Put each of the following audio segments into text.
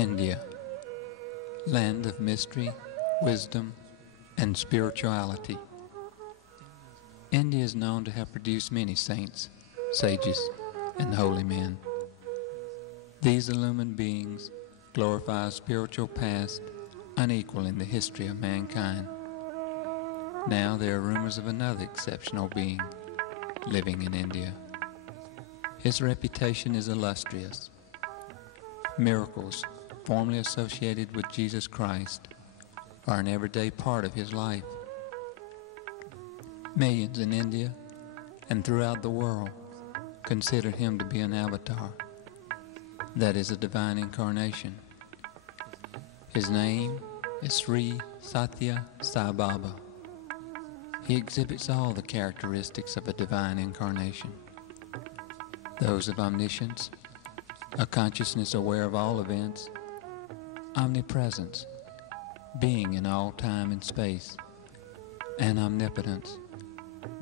India, land of mystery, wisdom, and spirituality. India is known to have produced many saints, sages, and holy men. These illumined beings glorify a spiritual past unequal in the history of mankind. Now there are rumors of another exceptional being living in India. His reputation is illustrious. Miracles, formerly associated with Jesus Christ, are an everyday part of his life. Millions in India and throughout the world consider him to be an avatar, that is, a divine incarnation. His name is Sri Sathya Sai Baba. He exhibits all the characteristics of a divine incarnation. Those of omniscience, a consciousness aware of all events, omnipresence, being in all time and space, and omnipotence,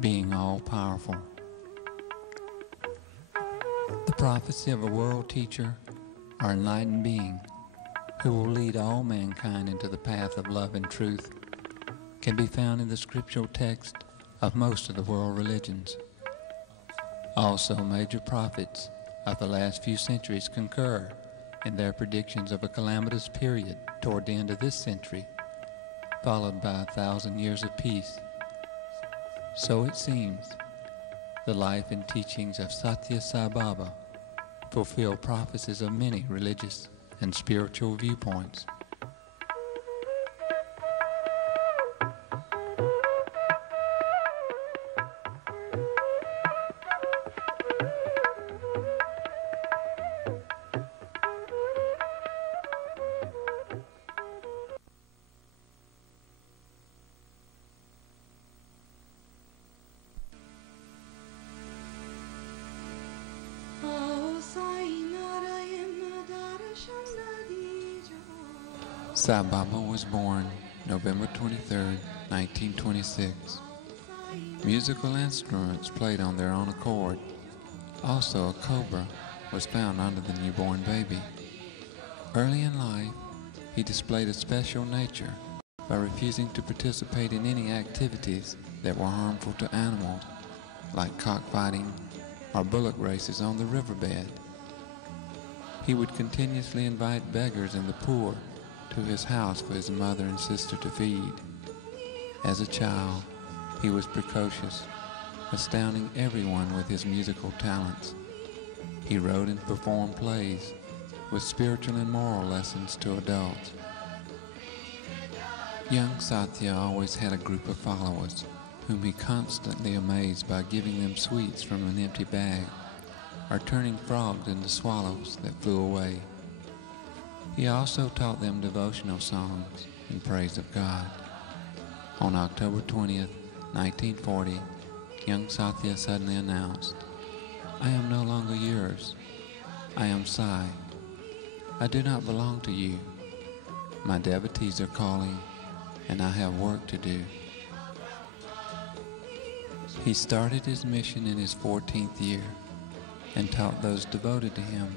being all-powerful. The prophecy of a world teacher or enlightened being who will lead all mankind into the path of love and truth can be found in the scriptural text of most of the world religions. Also, major prophets of the last few centuries concur in their predictions of a calamitous period toward the end of this century, followed by 1,000 years of peace. So it seems, the life and teachings of Sathya Sai Baba fulfill prophecies of many religious and spiritual viewpoints. Sai Baba was born November 23, 1926. Musical instruments played on their own accord. Also, a cobra was found under the newborn baby. Early in life, he displayed a special nature by refusing to participate in any activities that were harmful to animals, like cockfighting or bullock races on the riverbed. He would continuously invite beggars and the poor to his house for his mother and sister to feed. As a child, he was precocious, astounding everyone with his musical talents. He wrote and performed plays with spiritual and moral lessons to adults. Young Sathya always had a group of followers whom he constantly amazed by giving them sweets from an empty bag or turning frogs into swallows that flew away. He also taught them devotional songs in praise of God. On October 20th, 1940, young Sathya suddenly announced, "I am no longer yours. I am Sai. I do not belong to you. My devotees are calling, and I have work to do." He started his mission in his 14th year and taught those devoted to him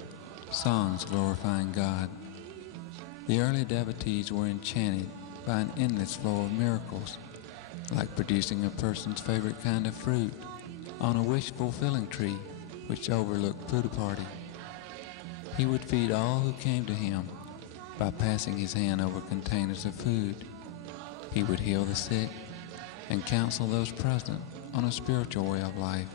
songs glorifying God. The early devotees were enchanted by an endless flow of miracles, like producing a person's favorite kind of fruit on a wish-fulfilling tree which overlooked Buddha party. He would feed all who came to him by passing his hand over containers of food. He would heal the sick and counsel those present on a spiritual way of life.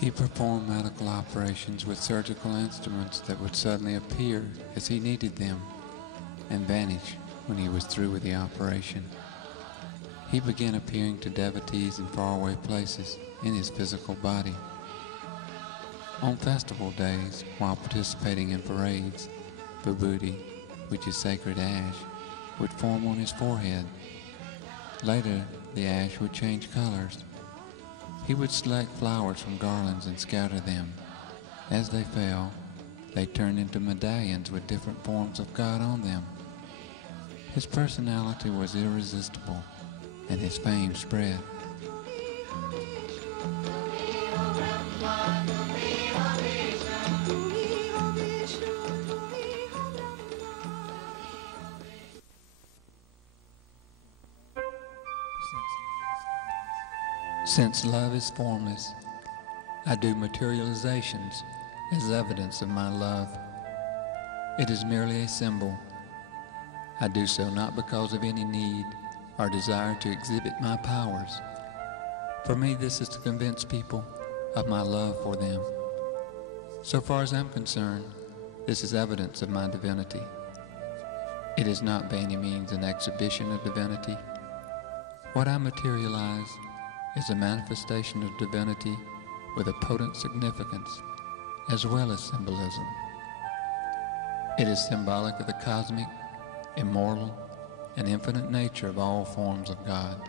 He performed medical operations with surgical instruments that would suddenly appear as he needed them and vanish when he was through with the operation. He began appearing to devotees in faraway places in his physical body. On festival days, while participating in parades, vibhuti, which is sacred ash, would form on his forehead. Later, the ash would change colors. He would select flowers from garlands and scatter them. As they fell, they turned into medallions with different forms of God on them. His personality was irresistible, and his fame spread. Since love is formless, I do materializations as evidence of my love. It is merely a symbol. I do so not because of any need or desire to exhibit my powers. For me, this is to convince people of my love for them. So far as I'm concerned, this is evidence of my divinity. It is not by any means an exhibition of divinity. What I materialize is a manifestation of divinity with a potent significance as well as symbolism. It is symbolic of the cosmic, immortal, and infinite nature of all forms of God.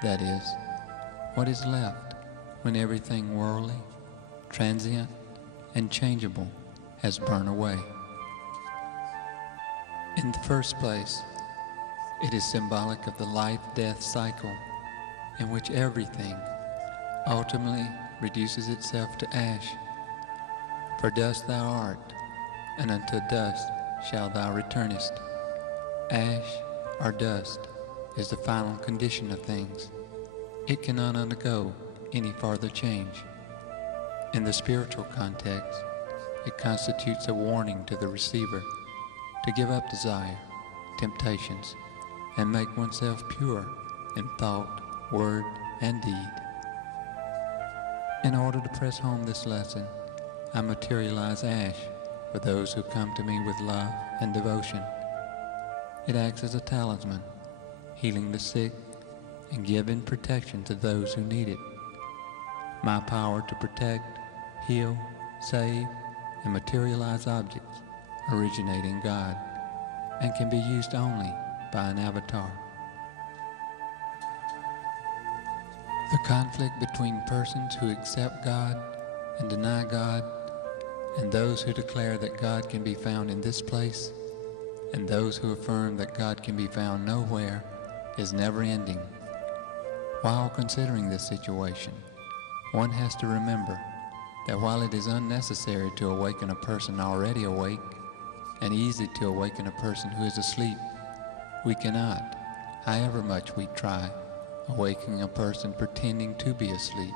That is, what is left when everything worldly, transient, and changeable has burned away. In the first place, it is symbolic of the life-death cycle in which everything ultimately reduces itself to ash. For dust thou art, and unto dust shalt thou returnest. Ash, or dust, is the final condition of things. It cannot undergo any further change. In the spiritual context, it constitutes a warning to the receiver to give up desire, temptations, and make oneself pure in thought, word, and deed. In order to press home this lesson, I materialize ash for those who come to me with love and devotion. It acts as a talisman, healing the sick and giving protection to those who need it. My power to protect, heal, save, and materialize objects originate in God and can be used only by an avatar. The conflict between persons who accept God and deny God, and those who declare that God can be found in this place, and those who affirm that God can be found nowhere, is never ending. While considering this situation, one has to remember that while it is unnecessary to awaken a person already awake, and easy to awaken a person who is asleep, we cannot, however much we try, awakening a person pretending to be asleep.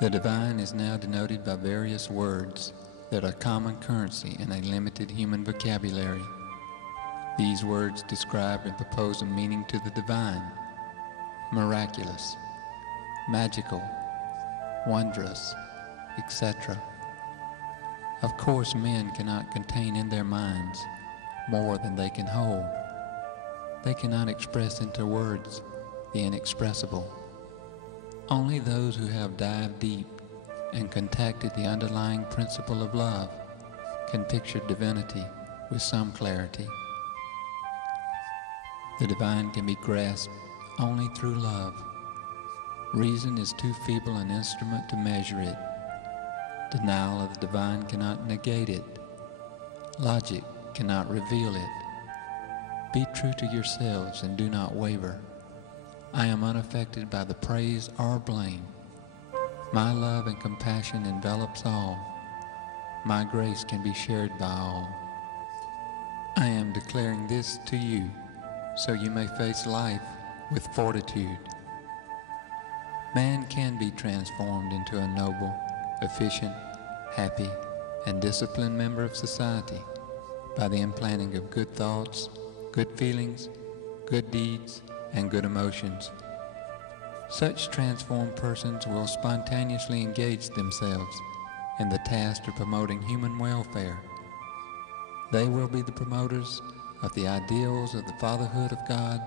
The divine is now denoted by various words that are common currency in a limited human vocabulary. These words describe and propose a meaning to the divine: miraculous, magical, wondrous, etc. Of course, men cannot contain in their minds more than they can hold. They cannot express into words the inexpressible. Only those who have dived deep and contacted the underlying principle of love can picture divinity with some clarity. The divine can be grasped only through love. Reason is too feeble an instrument to measure it. Denial of the divine cannot negate it. Logic cannot reveal it. Be true to yourselves and do not waver. I am unaffected by the praise or blame. My love and compassion envelops all. My grace can be shared by all. I am declaring this to you so you may face life with fortitude. Man can be transformed into a noble, efficient, happy, and disciplined member of society by the implanting of good thoughts, good feelings, good deeds, and good emotions. Such transformed persons will spontaneously engage themselves in the task of promoting human welfare. They will be the promoters of the ideals of the fatherhood of God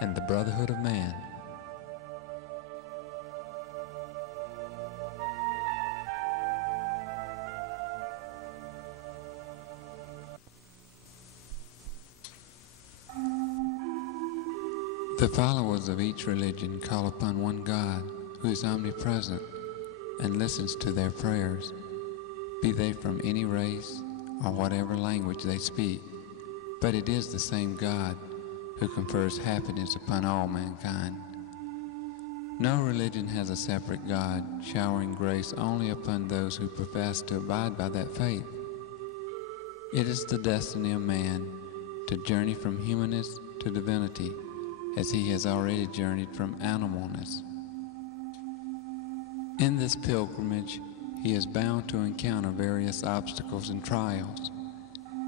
and the brotherhood of man. The followers of each religion call upon one God who is omnipresent and listens to their prayers, be they from any race or whatever language they speak. But it is the same God who confers happiness upon all mankind. No religion has a separate God, showering grace only upon those who profess to abide by that faith. It is the destiny of man to journey from humanness to divinity as he has already journeyed from animalness. In this pilgrimage, he is bound to encounter various obstacles and trials.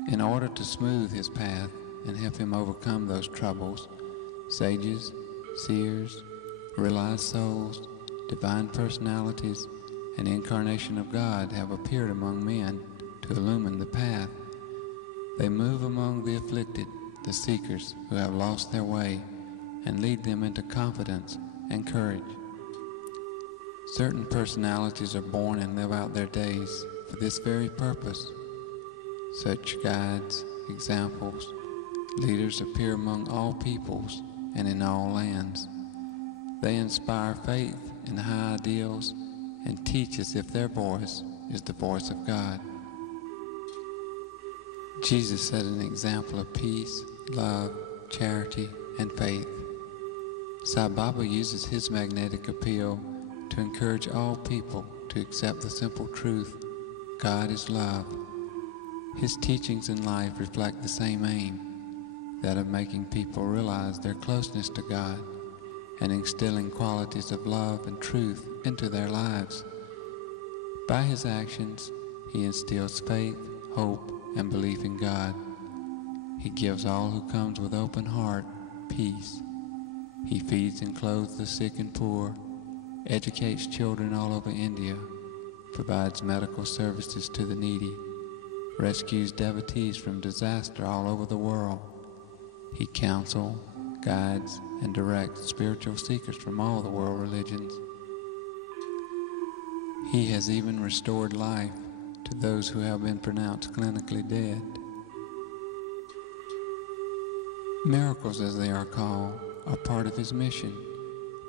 In order to smooth his path and help him overcome those troubles, sages, seers, realized souls, divine personalities, and incarnation of God have appeared among men to illumine the path. They move among the afflicted, the seekers who have lost their way, and lead them into confidence and courage. Certain personalities are born and live out their days for this very purpose. Such guides, examples, leaders appear among all peoples and in all lands. They inspire faith in high ideals and teach as if their voice is the voice of God. Jesus set an example of peace, love, charity, and faith. Sai Baba uses his magnetic appeal to encourage all people to accept the simple truth, God is love. His teachings in life reflect the same aim, that of making people realize their closeness to God and instilling qualities of love and truth into their lives. By his actions, he instills faith, hope, and belief in God. He gives all who comes with open heart peace. He feeds and clothes the sick and poor, educates children all over India, provides medical services to the needy, rescues devotees from disaster all over the world. He counsels, guides, and directs spiritual seekers from all the world religions. He has even restored life to those who have been pronounced clinically dead. Miracles, as they are called, are part of his mission.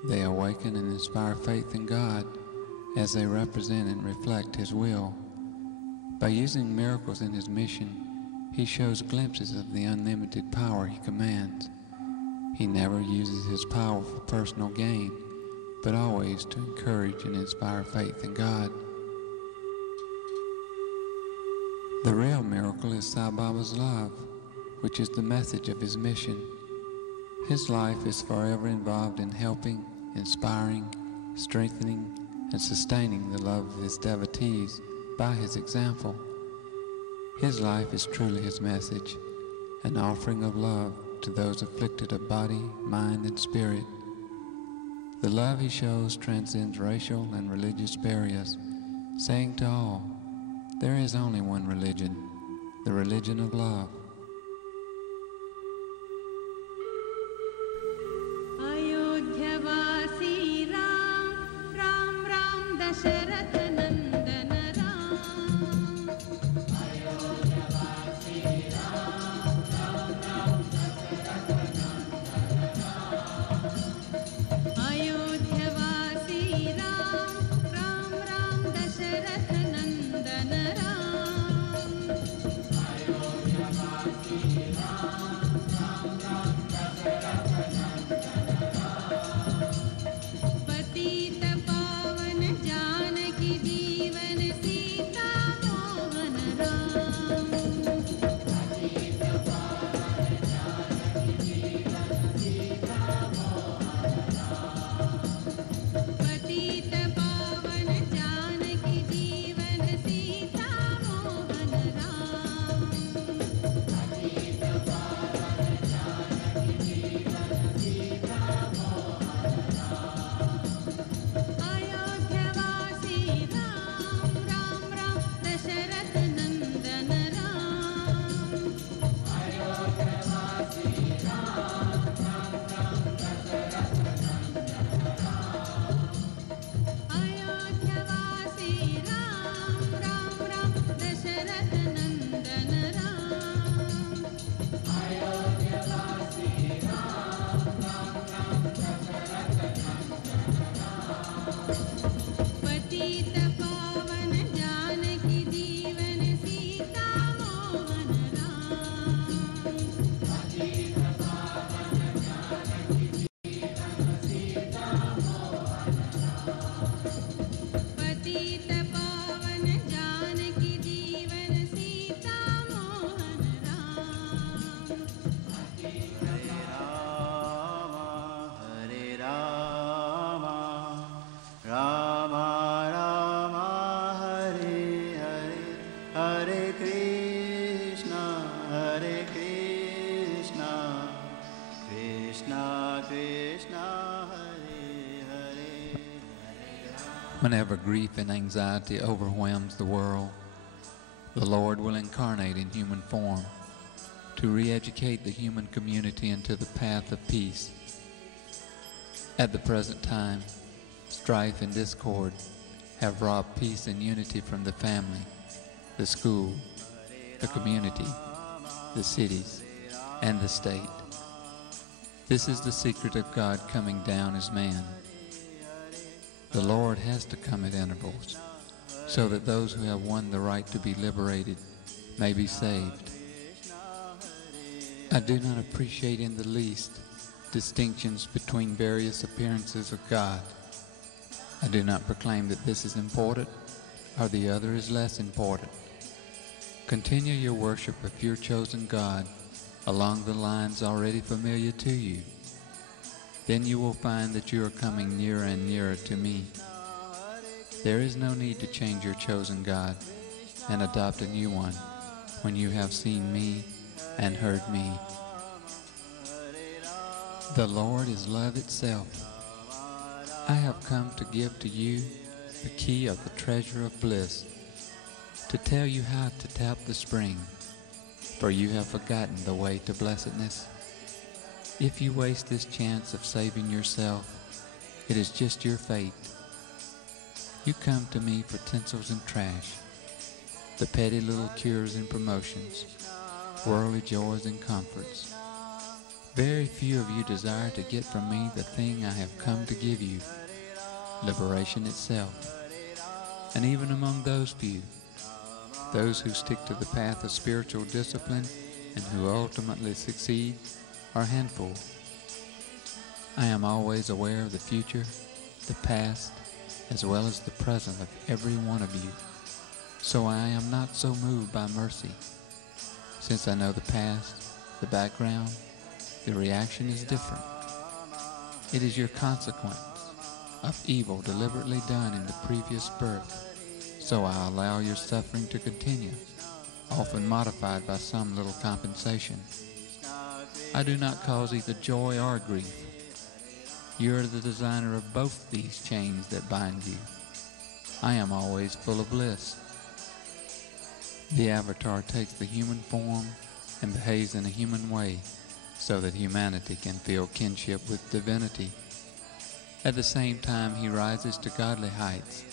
They awaken and inspire faith in God as they represent and reflect his will. By using miracles in his mission, he shows glimpses of the unlimited power he commands. He never uses his power for personal gain, but always to encourage and inspire faith in God. The real miracle is Sai Baba's love, which is the message of his mission. His life is forever involved in helping, inspiring, strengthening, and sustaining the love of his devotees by his example. His life is truly his message, an offering of love to those afflicted of body, mind, and spirit. The love he shows transcends racial and religious barriers, saying to all, there is only one religion, the religion of love. Whenever grief and anxiety overwhelms the world, the Lord will incarnate in human form to re-educate the human community into the path of peace. At the present time, strife and discord have robbed peace and unity from the family, the school, the community, the cities, and the state. This is the secret of God coming down as man. The Lord has to come at intervals, so that those who have won the right to be liberated may be saved. I do not appreciate in the least distinctions between various appearances of God. I do not proclaim that this is important or the other is less important. Continue your worship of your chosen God along the lines already familiar to you. Then you will find that you are coming nearer and nearer to me. There is no need to change your chosen God and adopt a new one when you have seen me and heard me. The Lord is love itself. I have come to give to you the key of the treasure of bliss, to tell you how to tap the spring, for you have forgotten the way to blessedness. If you waste this chance of saving yourself, it is just your fate. You come to me for tinsels and trash, the petty little cures and promotions, worldly joys and comforts. Very few of you desire to get from me the thing I have come to give you, liberation itself. And even among those few, those who stick to the path of spiritual discipline and who ultimately succeed, are a handful. I am always aware of the future, the past, as well as the present of every one of you, so I am not so moved by mercy. Since I know the past, the background, the reaction is different. It is your consequence of evil deliberately done in the previous birth, so I allow your suffering to continue, often modified by some little compensation. I do not cause either joy or grief. You are the designer of both these chains that bind you. I am always full of bliss. The avatar takes the human form and behaves in a human way so that humanity can feel kinship with divinity. At the same time, he rises to godly heights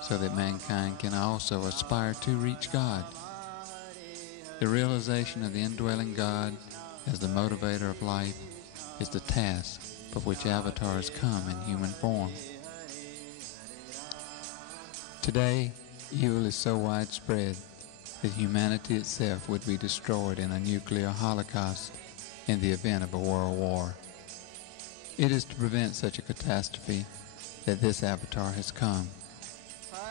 so that mankind can also aspire to reach God. The realization of the indwelling God as the motivator of life is the task for which avatars come in human form. Today, evil is so widespread that humanity itself would be destroyed in a nuclear holocaust in the event of a world war. It is to prevent such a catastrophe that this avatar has come,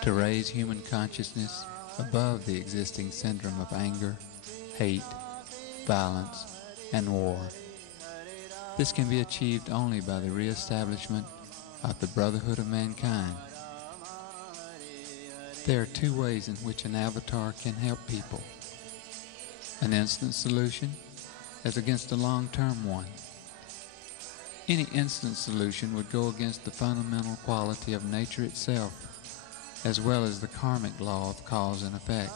to raise human consciousness above the existing syndrome of anger, hate, violence, and war. This can be achieved only by the re-establishment of the brotherhood of mankind. There are two ways in which an avatar can help people: an instant solution as against a long-term one. Any instant solution would go against the fundamental quality of nature itself, as well as the karmic law of cause and effect.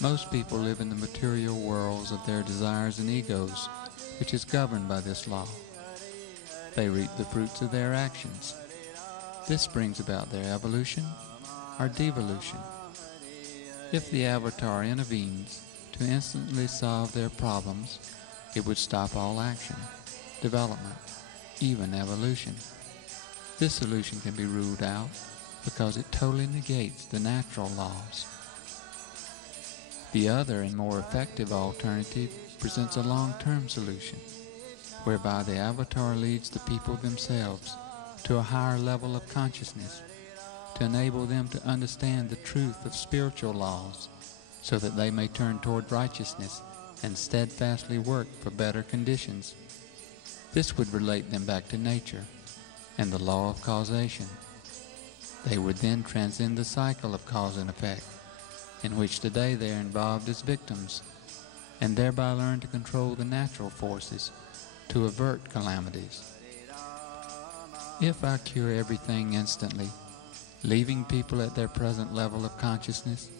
Most people live in the material worlds of their desires and egos, which is governed by this law. They reap the fruits of their actions. This brings about their evolution or devolution. If the avatar intervenes to instantly solve their problems, it would stop all action, development, even evolution. This solution can be ruled out because it totally negates the natural laws. The other and more effective alternative presents a long-term solution, whereby the avatar leads the people themselves to a higher level of consciousness, to enable them to understand the truth of spiritual laws, so that they may turn toward righteousness and steadfastly work for better conditions. This would relate them back to nature and the law of causation. They would then transcend the cycle of cause and effect, in which today they are involved as victims, and thereby learn to control the natural forces to avert calamities. If I cure everything instantly, Leaving people at their present level of consciousness,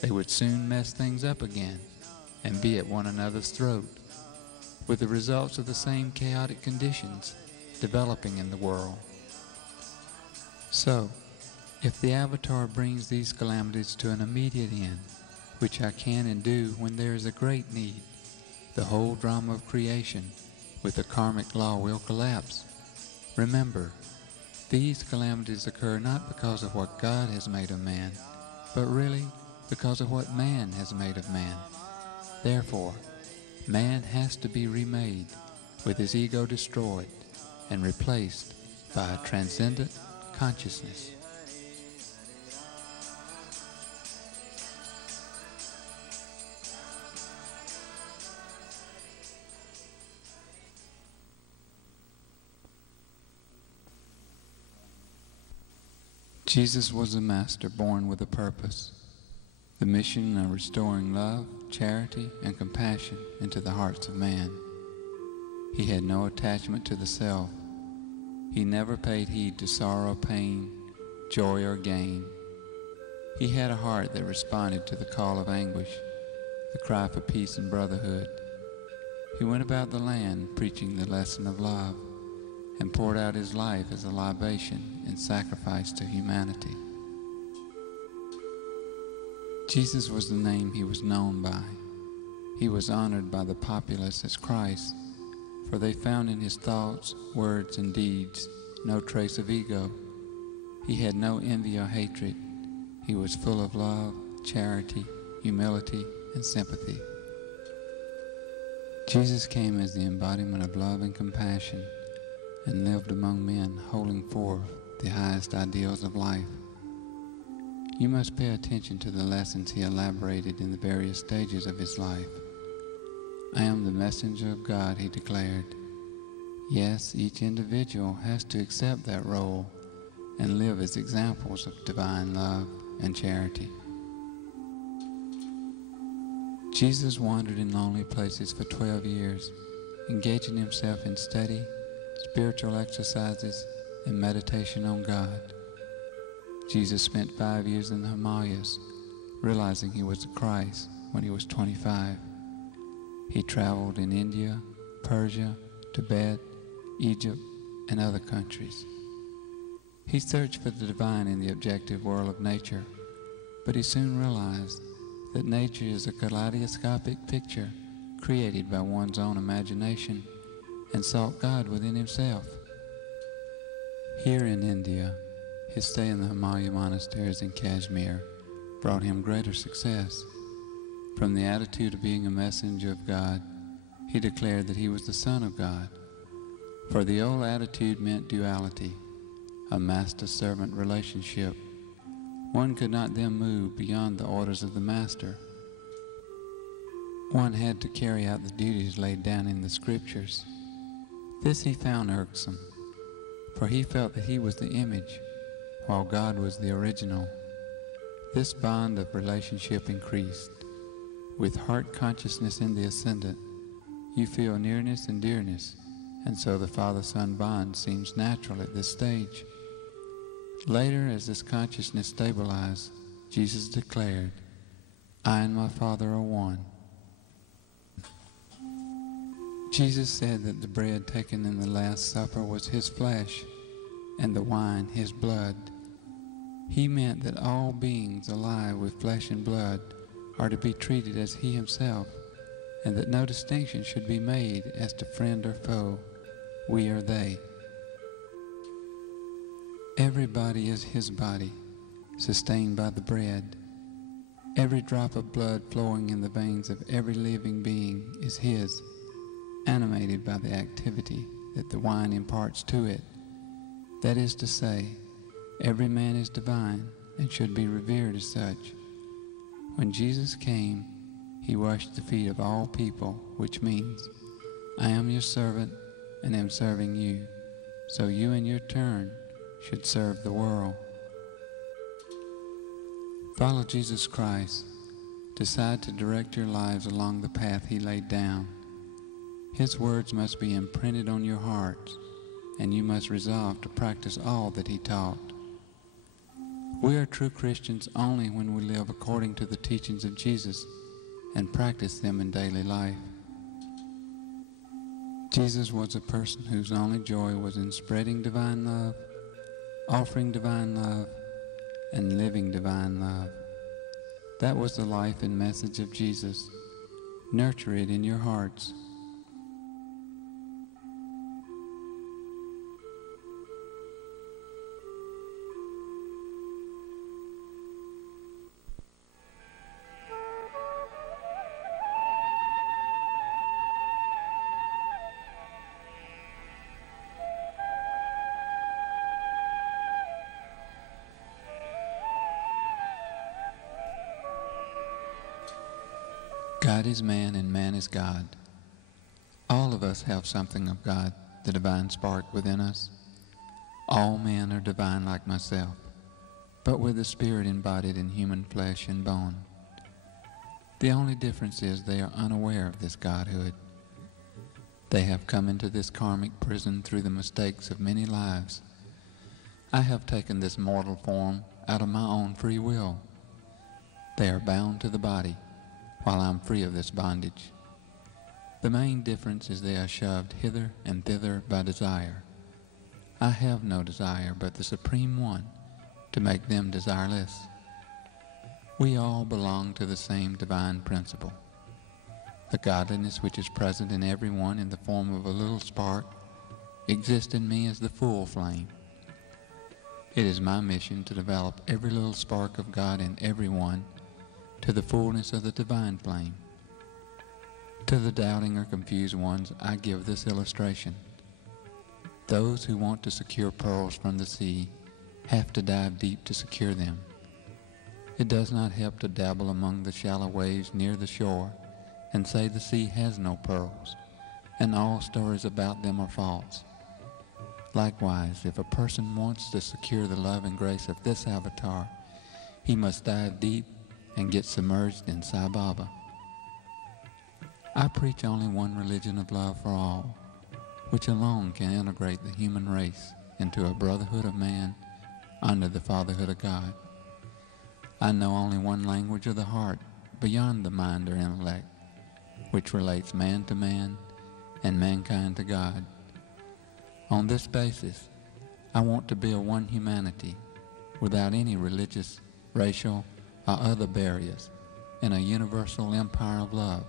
they would soon mess things up again and be at one another's throat, with the results of the same chaotic conditions developing in the world. So, if the Avatar brings these calamities to an immediate end, which I can and do when there is a great need, the whole drama of creation with the karmic law will collapse. Remember, these calamities occur not because of what God has made of man, but really because of what man has made of man. Therefore, man has to be remade, with his ego destroyed and replaced by a transcendent consciousness. Jesus was a master born with a purpose, the mission of restoring love, charity, and compassion into the hearts of man. He had no attachment to the self. He never paid heed to sorrow, pain, joy, or gain. He had a heart that responded to the call of anguish, the cry for peace and brotherhood. He went about the land preaching the lesson of love, and poured out his life as a libation and sacrifice to humanity. Jesus was the name he was known by. He was honored by the populace as Christ, for they found in his thoughts, words, and deeds no trace of ego. He had no envy or hatred. He was full of love, charity, humility, and sympathy. Jesus came as the embodiment of love and compassion, and lived among men holding forth the highest ideals of life. You must pay attention to the lessons he elaborated in the various stages of his life. I am the messenger of God, he declared. Yes, each individual has to accept that role and live as examples of divine love and charity. Jesus wandered in lonely places for 12 years, engaging himself in study, spiritual exercises, and meditation on God. Jesus spent 5 years in the Himalayas, realizing he was the Christ when he was 25. He traveled in India, Persia, Tibet, Egypt, and other countries. He searched for the divine in the objective world of nature, but he soon realized that nature is a kaleidoscopic picture created by one's own imagination, and sought God within himself. Here in India, his stay in the Himalaya monasteries in Kashmir brought him greater success. From the attitude of being a messenger of God, he declared that he was the Son of God. For the old attitude meant duality, a master-servant relationship. One could not then move beyond the orders of the master. One had to carry out the duties laid down in the scriptures. This he found irksome, for he felt that he was the image, while God was the original. This bond of relationship increased. With heart consciousness in the ascendant, you feel nearness and dearness, and so the Father-Son bond seems natural at this stage. Later, as this consciousness stabilized, Jesus declared, "I and my Father are one." Jesus said that the bread taken in the Last Supper was his flesh, and the wine his blood. He meant that all beings alive with flesh and blood are to be treated as he himself, and that no distinction should be made as to friend or foe, we or they. Every body is his body, sustained by the bread. Every drop of blood flowing in the veins of every living being is his, animated by the activity that the wine imparts to it. That is to say, every man is divine and should be revered as such. When Jesus came, he washed the feet of all people, which means, I am your servant and am serving you, so you in your turn should serve the world. Follow Jesus Christ. Decide to direct your lives along the path he laid down. His words must be imprinted on your hearts, and you must resolve to practice all that he taught. We are true Christians only when we live according to the teachings of Jesus and practice them in daily life. Jesus was a person whose only joy was in spreading divine love, offering divine love, and living divine love. That was the life and message of Jesus. Nurture it in your hearts. God is man and man is God. All of us have something of God, the divine spark within us. All men are divine like myself, but with the spirit embodied in human flesh and bone. The only difference is they are unaware of this godhood. They have come into this karmic prison through the mistakes of many lives. I have taken this mortal form out of my own free will. They are bound to the body, while I am free of this bondage. The main difference is they are shoved hither and thither by desire. I have no desire but the Supreme One to make them desireless. We all belong to the same divine principle. The godliness which is present in everyone in the form of a little spark exists in me as the full flame. It is my mission to develop every little spark of God in everyone to the fullness of the divine flame. To the doubting or confused ones, I give this illustration. Those who want to secure pearls from the sea have to dive deep to secure them. It does not help to dabble among the shallow waves near the shore and say the sea has no pearls, and all stories about them are false. Likewise, if a person wants to secure the love and grace of this avatar, he must dive deep and get submerged in Sai Baba. I preach only one religion of love for all, which alone can integrate the human race into a brotherhood of man under the fatherhood of God. I know only one language of the heart beyond the mind or intellect, which relates man to man and mankind to God. On this basis, I want to build one humanity without any religious, racial, or other barriers in a universal empire of love.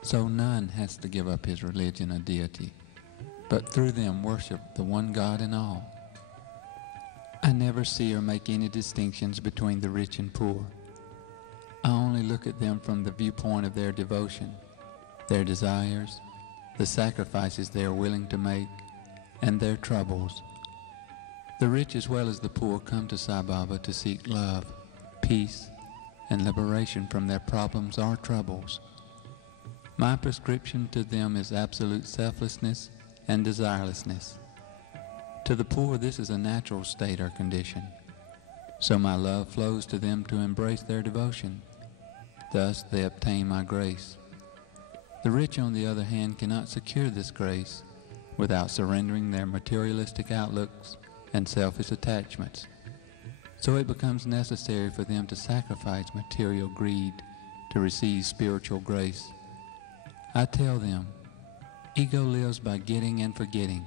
So none has to give up his religion or deity, but through them worship the one God in all. I never see or make any distinctions between the rich and poor. I only look at them from the viewpoint of their devotion, their desires, the sacrifices they are willing to make, and their troubles. The rich as well as the poor come to Sai Baba to seek love, peace, and liberation from their problems or troubles. My prescription to them is absolute selflessness and desirelessness. To the poor, this is a natural state or condition, so my love flows to them to embrace their devotion. Thus they obtain my grace. The rich, on the other hand, cannot secure this grace without surrendering their materialistic outlooks and selfish attachments. So it becomes necessary for them to sacrifice material greed to receive spiritual grace. I tell them, ego lives by getting and forgetting.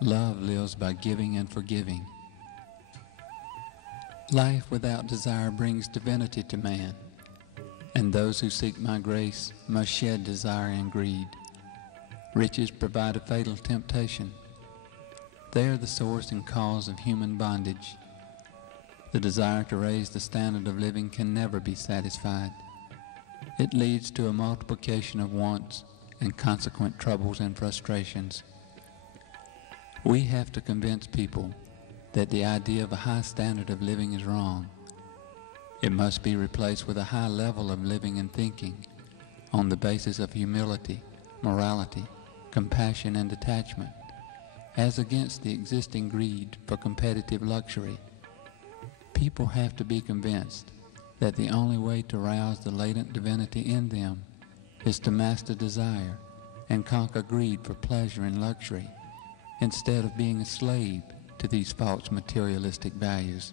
Love lives by giving and forgiving. Life without desire brings divinity to man, and those who seek my grace must shed desire and greed. Riches provide a fatal temptation. They are the source and cause of human bondage. The desire to raise the standard of living can never be satisfied. It leads to a multiplication of wants and consequent troubles and frustrations. We have to convince people that the idea of a high standard of living is wrong. It must be replaced with a high level of living and thinking on the basis of humility, morality, compassion, and detachment, as against the existing greed for competitive luxury. People have to be convinced that the only way to rouse the latent divinity in them is to master desire and conquer greed for pleasure and luxury, instead of being a slave to these false materialistic values.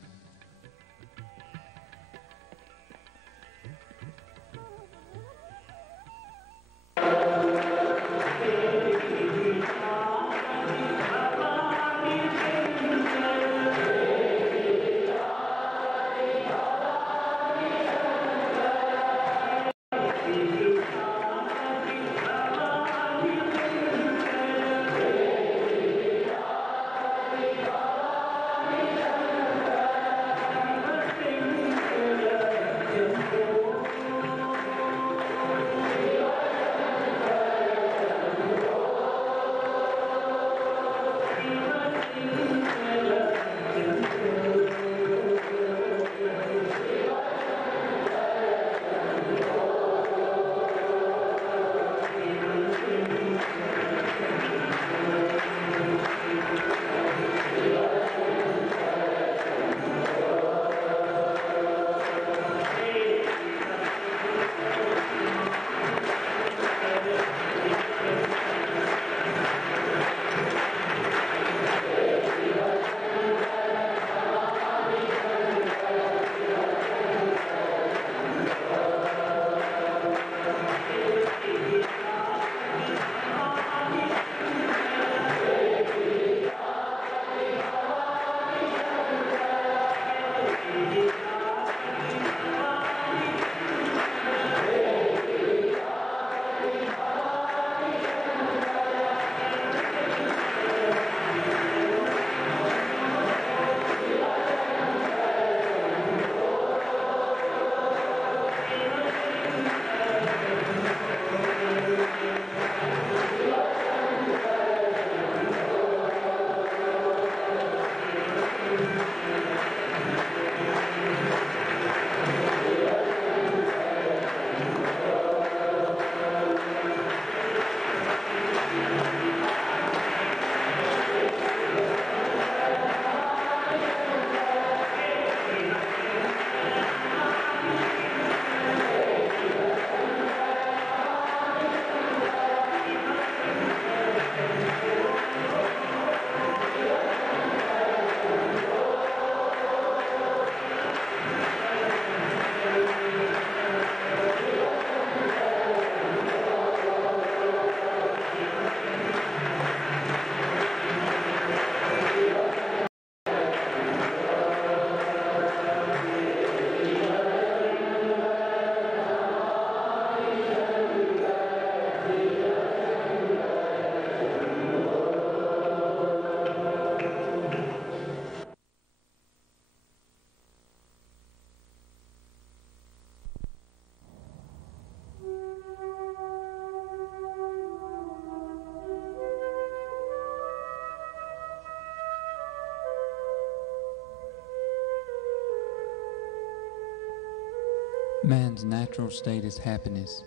Man's natural state is happiness,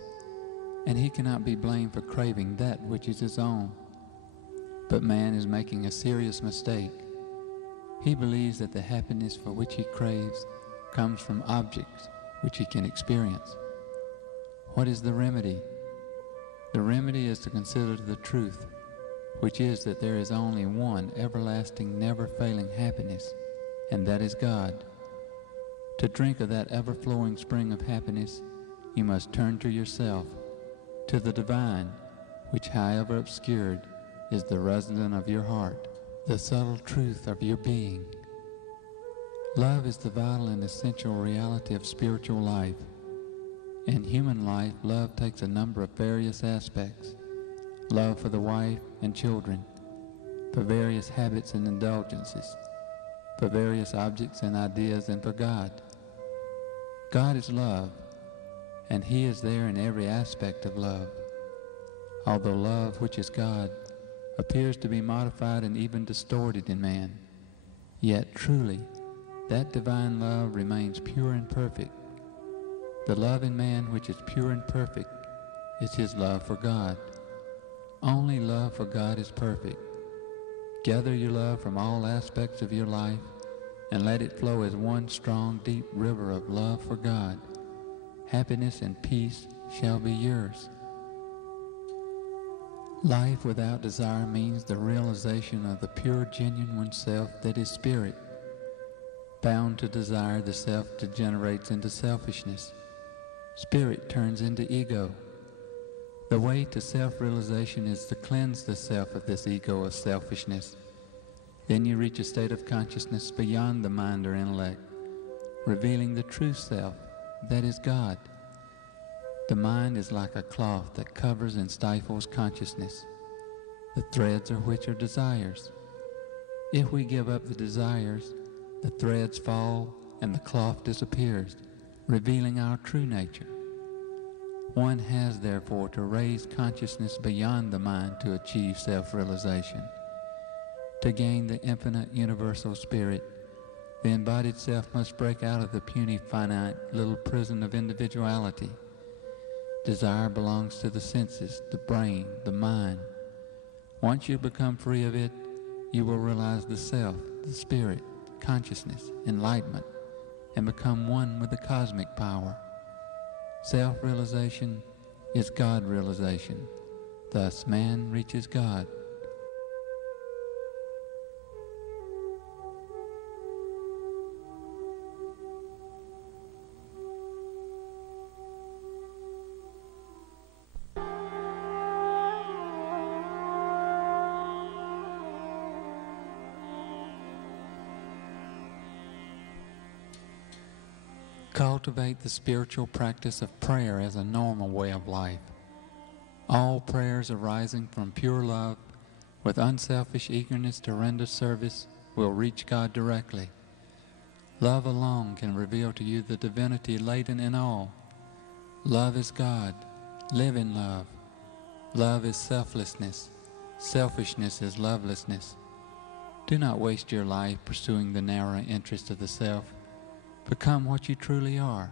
and he cannot be blamed for craving that which is his own. But man is making a serious mistake. He believes that the happiness for which he craves comes from objects which he can experience. What is the remedy? The remedy is to consider the truth, which is that there is only one everlasting, never-failing happiness, and that is God. To drink of that ever-flowing spring of happiness, you must turn to yourself, to the divine, which, however obscured, is the resident of your heart, the subtle truth of your being. Love is the vital and essential reality of spiritual life. In human life, love takes a number of various aspects. Love for the wife and children, for various habits and indulgences, for various objects and ideas, and for God. God is love, and He is there in every aspect of love. Although love, which is God, appears to be modified and even distorted in man, yet truly that divine love remains pure and perfect. The love in man which is pure and perfect is his love for God. Only love for God is perfect. Gather your love from all aspects of your life and let it flow as one strong, deep river of love for God. Happiness and peace shall be yours. Life without desire means the realization of the pure, genuine self that is spirit. Bound to desire, the self degenerates into selfishness. Spirit turns into ego. The way to self-realization is to cleanse the self of this ego of selfishness. Then you reach a state of consciousness beyond the mind or intellect, revealing the true self, that is God. The mind is like a cloth that covers and stifles consciousness, the threads of which are desires. If we give up the desires, the threads fall and the cloth disappears, revealing our true nature. One has therefore to raise consciousness beyond the mind to achieve self-realization. To gain the infinite universal spirit, the embodied self must break out of the puny, finite little prison of individuality. Desire belongs to the senses, the brain, the mind. Once you become free of it, you will realize the self, the spirit, consciousness, enlightenment, and become one with the cosmic power. Self-realization is God-realization. Thus man reaches God. Cultivate the spiritual practice of prayer as a normal way of life. All prayers arising from pure love, with unselfish eagerness to render service, will reach God directly. Love alone can reveal to you the divinity latent in all. Love is God. Live in love. Love is selflessness. Selfishness is lovelessness. Do not waste your life pursuing the narrow interest of the self. Become what you truly are,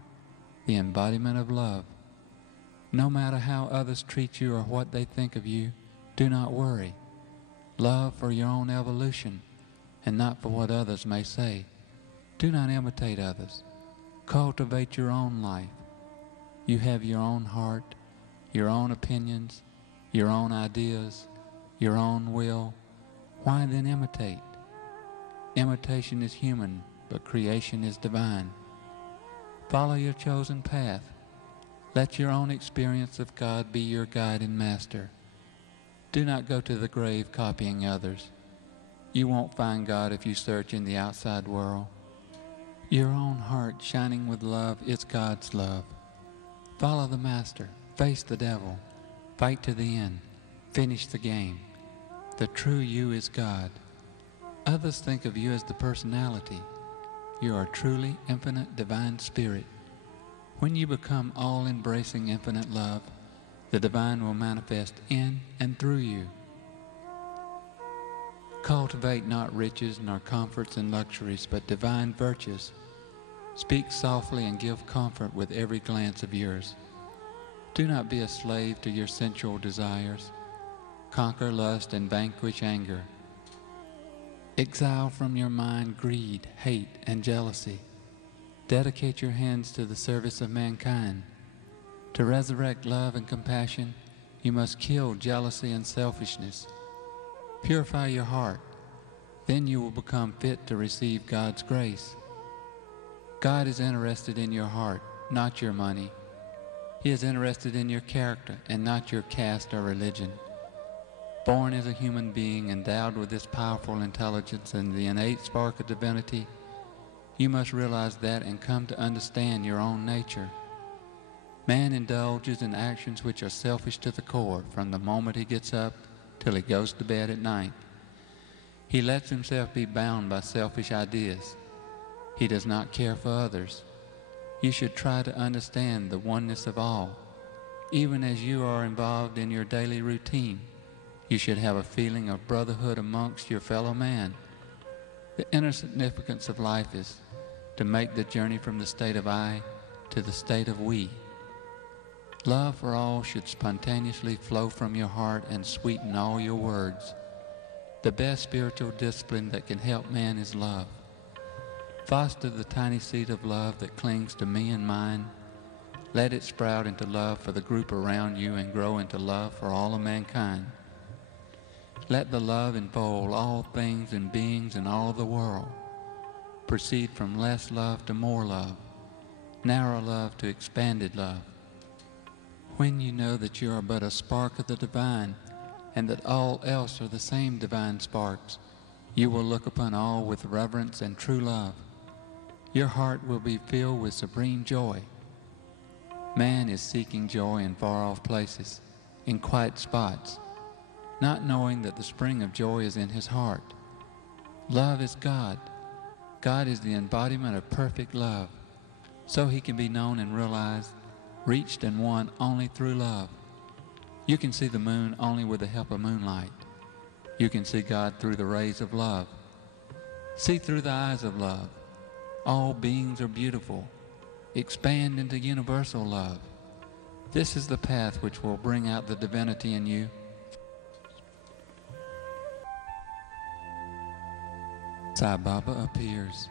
the embodiment of love. No matter how others treat you or what they think of you, do not worry. Love for your own evolution, and not for what others may say. Do not imitate others. Cultivate your own life. You have your own heart, your own opinions, your own ideas, your own will. Why then imitate? Imitation is human, but creation is divine. Follow your chosen path. Let your own experience of God be your guide and master. Do not go to the grave copying others. You won't find God if you search in the outside world. Your own heart shining with love is God's love. Follow the Master. Face the devil. Fight to the end. Finish the game. The true you is God. Others think of you as the personality. You are truly infinite divine spirit. When you become all-embracing infinite love, the divine will manifest in and through you. Cultivate not riches nor comforts and luxuries, but divine virtues. Speak softly and give comfort with every glance of yours. Do not be a slave to your sensual desires. Conquer lust and vanquish anger. Exile from your mind greed, hate, and jealousy. Dedicate your hands to the service of mankind. To resurrect love and compassion, you must kill jealousy and selfishness. Purify your heart. Then you will become fit to receive God's grace. God is interested in your heart, not your money. He is interested in your character and not your caste or religion. Born as a human being endowed with this powerful intelligence and the innate spark of divinity, you must realize that and come to understand your own nature. Man indulges in actions which are selfish to the core from the moment he gets up till he goes to bed at night. He lets himself be bound by selfish ideas. He does not care for others. You should try to understand the oneness of all. Even as you are involved in your daily routine, you should have a feeling of brotherhood amongst your fellow man. The inner significance of life is to make the journey from the state of I to the state of we. Love for all should spontaneously flow from your heart and sweeten all your words. The best spiritual discipline that can help man is love. Foster the tiny seed of love that clings to me and mine. Let it sprout into love for the group around you and grow into love for all of mankind. Let the love enfold all things and beings in all the world. Proceed from less love to more love, narrow love to expanded love. When you know that you are but a spark of the divine, and that all else are the same divine sparks, you will look upon all with reverence and true love. Your heart will be filled with supreme joy. Man is seeking joy in far-off places, in quiet spots, not knowing that the spring of joy is in his heart. Love is God. God is the embodiment of perfect love, so he can be known and realized, reached and won only through love. You can see the moon only with the help of moonlight. You can see God through the rays of love. See through the eyes of love. All beings are beautiful. Expand into universal love. This is the path which will bring out the divinity in you. Sai Baba appears.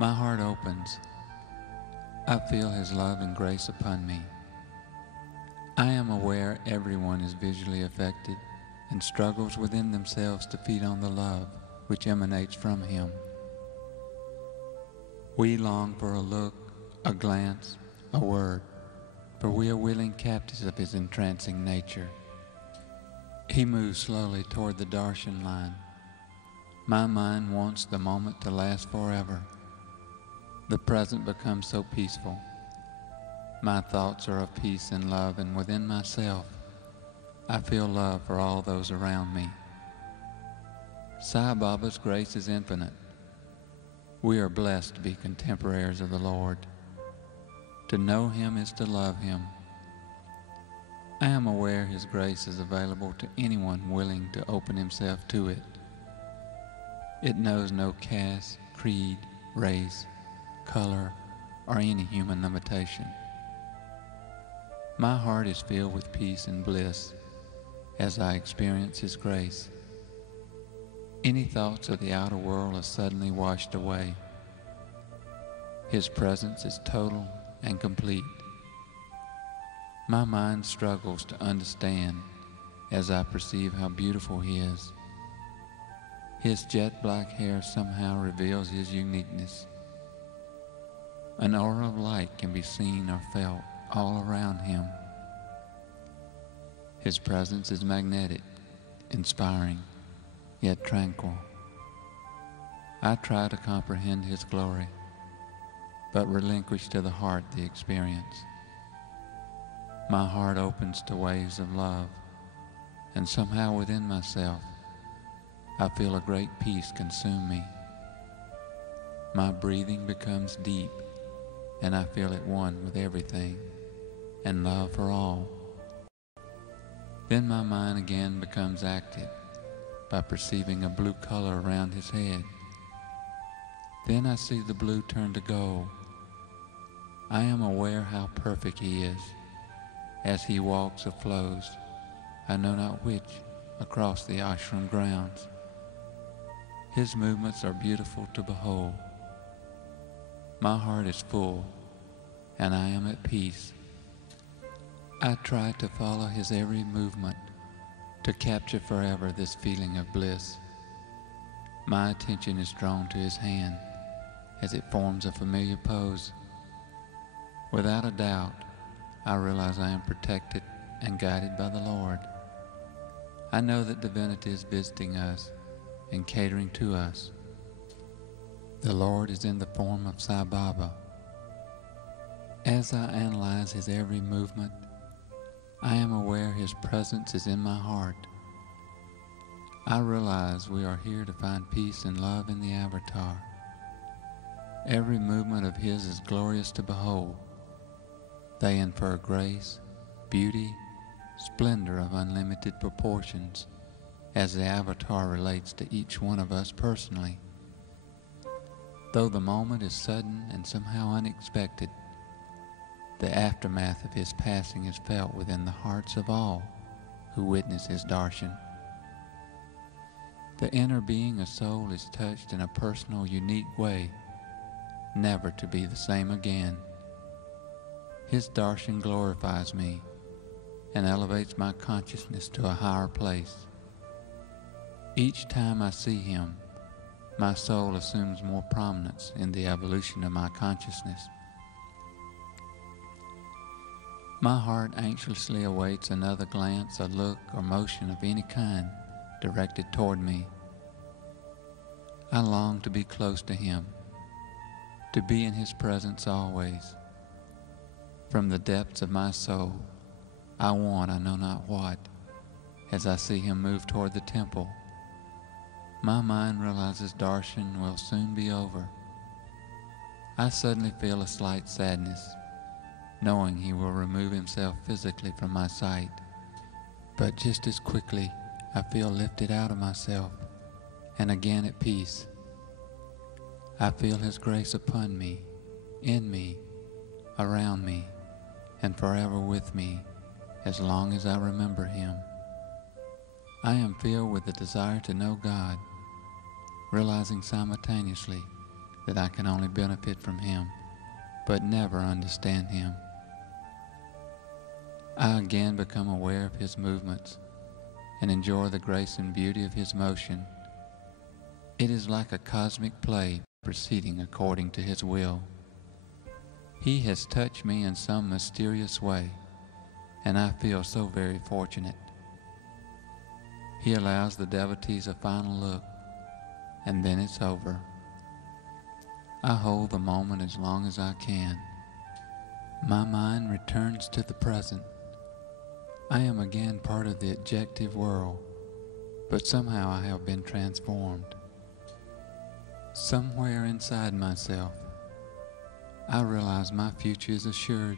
My heart opens. I feel his love and grace upon me. I am aware everyone is visually affected and struggles within themselves to feed on the love which emanates from him. We long for a look, a glance, a word, for we are willing captives of his entrancing nature. He moves slowly toward the darshan line. My mind wants the moment to last forever. The present becomes so peaceful. My thoughts are of peace and love, and within myself, I feel love for all those around me. Sai Baba's grace is infinite. We are blessed to be contemporaries of the Lord. To know him is to love him. I am aware his grace is available to anyone willing to open himself to it. It knows no caste, creed, race, color, or any human limitation. My heart is filled with peace and bliss as I experience his grace. Any thoughts of the outer world are suddenly washed away. His presence is total and complete. My mind struggles to understand as I perceive how beautiful he is. His jet black hair somehow reveals his uniqueness. An aura of light can be seen or felt all around him. His presence is magnetic, inspiring, yet tranquil. I try to comprehend his glory, but relinquish to the heart the experience. My heart opens to waves of love, and somehow within myself, I feel a great peace consume me. My breathing becomes deep, and I feel at one with everything, and love for all. Then my mind again becomes active by perceiving a blue color around his head. Then I see the blue turn to gold. I am aware how perfect he is, as he walks or flows, I know not which, across the ashram grounds. His movements are beautiful to behold. My heart is full, and I am at peace. I try to follow his every movement, to capture forever this feeling of bliss. My attention is drawn to his hand, as it forms a familiar pose. Without a doubt, I realize I am protected and guided by the Lord. I know that divinity is visiting us and catering to us. The Lord is in the form of Sai Baba. As I analyze his every movement, I am aware his presence is in my heart. I realize we are here to find peace and love in the Avatar. Every movement of his is glorious to behold. They infer grace, beauty, splendor of unlimited proportions, as the Avatar relates to each one of us personally. Though the moment is sudden and somehow unexpected, the aftermath of his passing is felt within the hearts of all who witness his darshan. The inner being of soul is touched in a personal, unique way, never to be the same again. His darshan glorifies me and elevates my consciousness to a higher place. Each time I see him, my soul assumes more prominence in the evolution of my consciousness. My heart anxiously awaits another glance, a look, or motion of any kind directed toward me. I long to be close to him, to be in his presence always. From the depths of my soul, I want I know not what, as I see him move toward the temple. My mind realizes darshan will soon be over. I suddenly feel a slight sadness, knowing he will remove himself physically from my sight. But just as quickly, I feel lifted out of myself, and again at peace. I feel his grace upon me, in me, around me, and forever with me, as long as I remember him. I am filled with the desire to know God, realizing simultaneously that I can only benefit from him, but never understand him. I again become aware of his movements and enjoy the grace and beauty of his motion. It is like a cosmic play proceeding according to his will. He has touched me in some mysterious way, and I feel so very fortunate. He allows the devotees a final look, and then it's over. I hold the moment as long as I can. My mind returns to the present. I am again part of the objective world, but somehow I have been transformed. Somewhere inside myself, I realize my future is assured.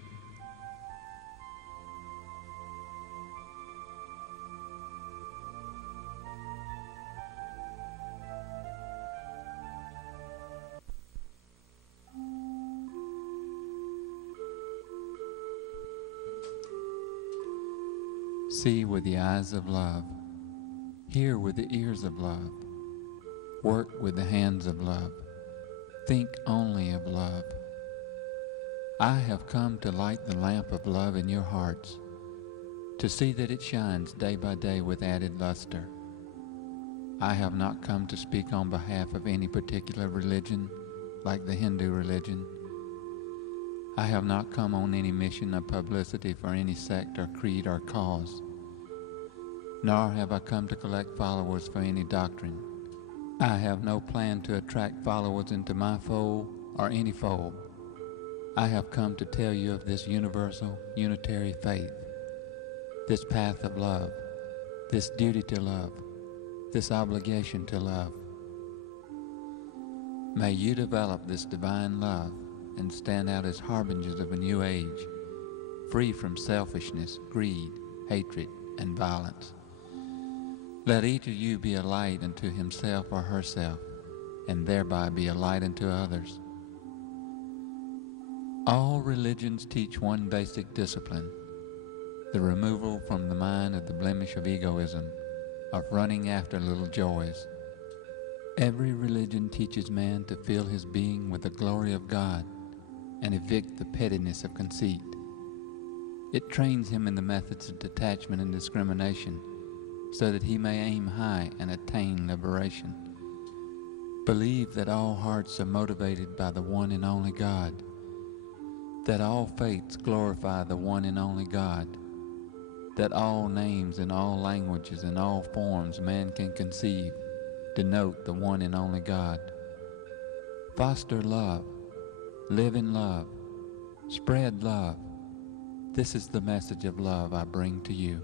See with the eyes of love, hear with the ears of love, work with the hands of love, think only of love. I have come to light the lamp of love in your hearts, to see that it shines day by day with added luster. I have not come to speak on behalf of any particular religion, like the Hindu religion. I have not come on any mission of publicity for any sect or creed or cause. Nor have I come to collect followers for any doctrine. I have no plan to attract followers into my fold or any fold. I have come to tell you of this universal, unitary faith, this path of love, this duty to love, this obligation to love. May you develop this divine love and stand out as harbingers of a new age, free from selfishness, greed, hatred, and violence. Let each of you be a light unto himself or herself, and thereby be a light unto others. All religions teach one basic discipline: the removal from the mind of the blemish of egoism, of running after little joys. Every religion teaches man to fill his being with the glory of God and evict the pettiness of conceit. It trains him in the methods of detachment and discrimination so that he may aim high and attain liberation. Believe that all hearts are motivated by the one and only God, that all faiths glorify the one and only God, that all names in all languages and all forms man can conceive denote the one and only God. Foster love, live in love, spread love. This is the message of love I bring to you.